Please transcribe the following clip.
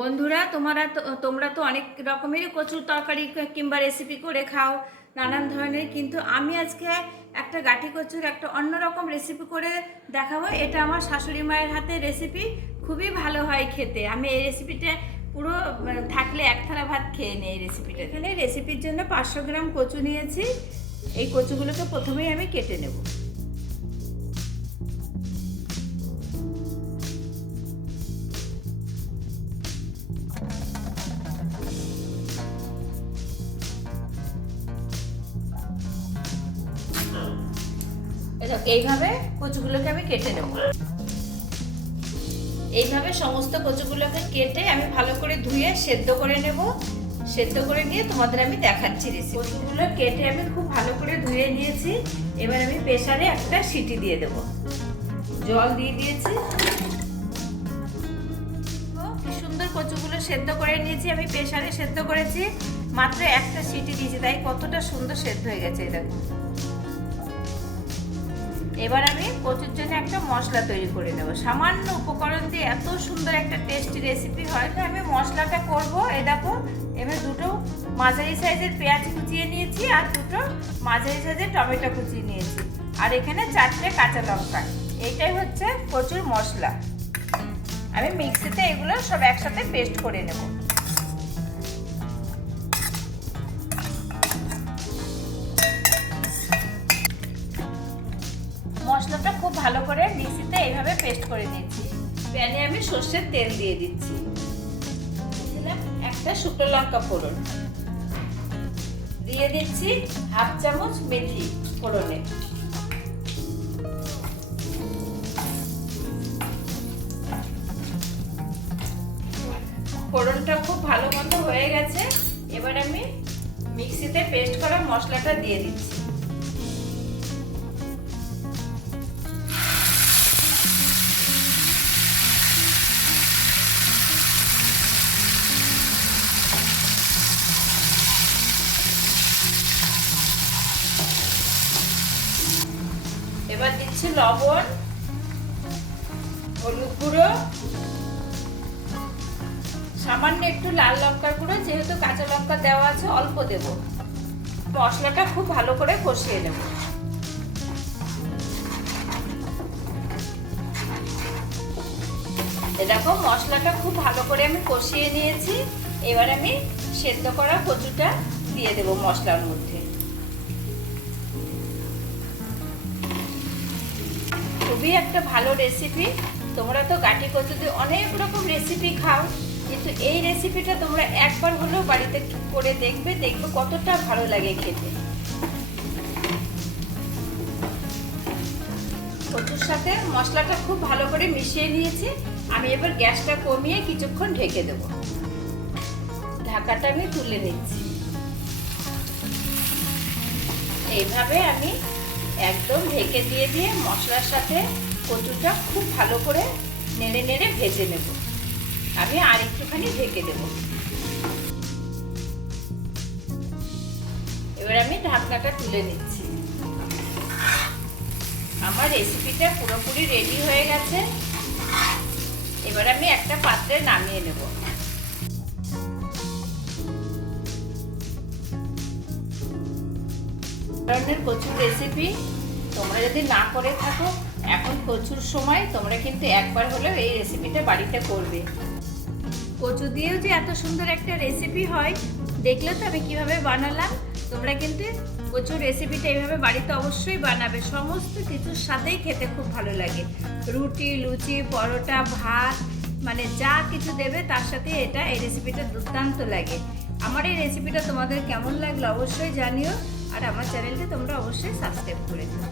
বন্ধুরা তোমরা তো অনেক রকমেরই কচুর তরকারি কিংবা রেসিপি করে খাও নানান ধরনের, কিন্তু আমি আজকে একটা গাঠি কচুর একটা অন্যরকম রেসিপি করে দেখাবো। এটা আমার শাশুড়ি মায়ের হাতে রেসিপি, খুবই ভালো হয় খেতে। আমি এই রেসিপিটা পুরো থাকলে এক থালা ভাত খেয়ে নিই এই রেসিপিটা। এখানে রেসিপির জন্য 500 গ্রাম কচু নিয়েছি। এই কচুগুলোকে প্রথমেই আমি কেটে নেব। এইভাবে কচুগুলোকে আমি কেটে নেব। এইভাবে সমস্ত কচুগুলোকে কেটে আমি ভালো করে ধুয়ে সেদ্ধ করে নেব। সেদ্ধ করে নিয়ে তোমাদের আমি দেখাচ্ছি রেসিপি। কচুগুলো কেটে আমি খুব ভালো করে ধুয়ে নিয়েছি। এবার আমি প্রেসারে একটা সিটি দিয়ে দেব। জল দিয়ে দিয়েছি। কি সুন্দর কচুগুলো সেদ্ধ করে নিয়েছি। আমি প্রেসারে সেদ্ধ করেছি, মাত্র একটা সিটি দিয়েছি, তাই কতটা সুন্দর সেদ্ধ হয়ে গেছে দেখো। এবার আমি কচুর জন্য একটা মশলা তৈরি করে নেব। সামান্য উপকরণ দিয়ে এত সুন্দর একটা টেস্টি রেসিপি হয়। আমি মশলাটা করব। এই দেখো, এবার দুটো মাঝারি সাইজের পেঁয়াজ কুচিয়ে নিয়েছি আর দুটো মাঝারি সাইজের টমেটো কুচিয়ে নিয়েছি, আর এখানে 4টে কাঁচা লঙ্কা। এইটাই হচ্ছে কচুর মশলা। আমি মিক্সিতে এগুলো সব একসাথে পেস্ট করে নেব। মশলাটা খুব ভালো করে মিক্সিতে এইভাবে পেস্ট করে নিয়েছি। প্যানে আমি সর্ষের তেল দিয়ে দিচ্ছি। দিলাম একটা শুকনো লঙ্কা ফোড়ন, দিয়ে দিচ্ছি 1/2 চামচ মেথি ফোড়নে। ফোড়নটা খুব ভালো মতো হয়ে গেছে। এবার আমি মিক্সিতে পেস্ট করা মশলাটা দিয়ে দিচ্ছি। এবার দিচ্ছি লবণ, হলুদ গুঁড়ো, সামান্য একটু লাল লঙ্কার গুঁড়ো, যেহেতু কাঁচা লঙ্কা দেওয়া আছে অল্প দেব। মশলাটা খুব ভালো করে কষিয়ে নেব। দেখো মশলাটা খুব ভালো করে আমি কষিয়ে নিয়েছি। এবার আমি সেদ্ধ করা কচুটা দিয়ে দেব মশলার মধ্যে। খুবই একটা ভালো রেসিপি। তোমরা তো গাঠি কচু দিয়ে অনেক রকম রেসিপি খাও, কিন্তু এই রেসিপিটা তোমরা একবার হলেও বাড়িতে করে দেখবে কতটা ভালো লাগে খেতে। কচুর সাথে মশলাটা খুব ভালো করে মিশিয়ে নিয়েছি। আমি এবার গ্যাসটা কমিয়ে কিছুক্ষণ ঢেকে দেব। ঢাকাটা আমি তুলে নিচ্ছি। এইভাবে আমি একদম ঢেকে দিয়ে মশলার সাথে কচুটা খুব ভালো করে নেড়ে নেড়ে ভেজে নেব। আমি আর একটুখানি ঢেকে দেব। এবার আমি ঢাকনাটা তুলে নিচ্ছি। আমার রেসিপিটা পুরোপুরি রেডি হয়ে গেছে। এবার আমি একটা পাত্রে নামিয়ে নেব। ধরনের কচুর রেসিপি তোমরা যদি না করে থাকো, এখন কচুর সময়, তোমরা কিন্তু একবার হলেও এই রেসিপিটা বাড়িতে করবে। কচু দিয়েও যে এত সুন্দর একটা রেসিপি হয়, দেখলে তো আমি কিভাবে বানালাম। তোমরা কিন্তু কচুর রেসিপিটা এইভাবে বাড়িতে অবশ্যই বানাবে। সমস্ত কিছুর সাথেই খেতে খুব ভালো লাগে। রুটি, লুচি, পরোটা, ভাত, মানে যা কিছু দেবে তার সাথে এই রেসিপিটা দুর্দান্ত লাগে। আমার এই রেসিপিটা তোমাদের কেমন লাগলো অবশ্যই জানিও, আর আমার চ্যানেলটা তোমরা অবশ্যই সাবস্ক্রাইব করে দিও।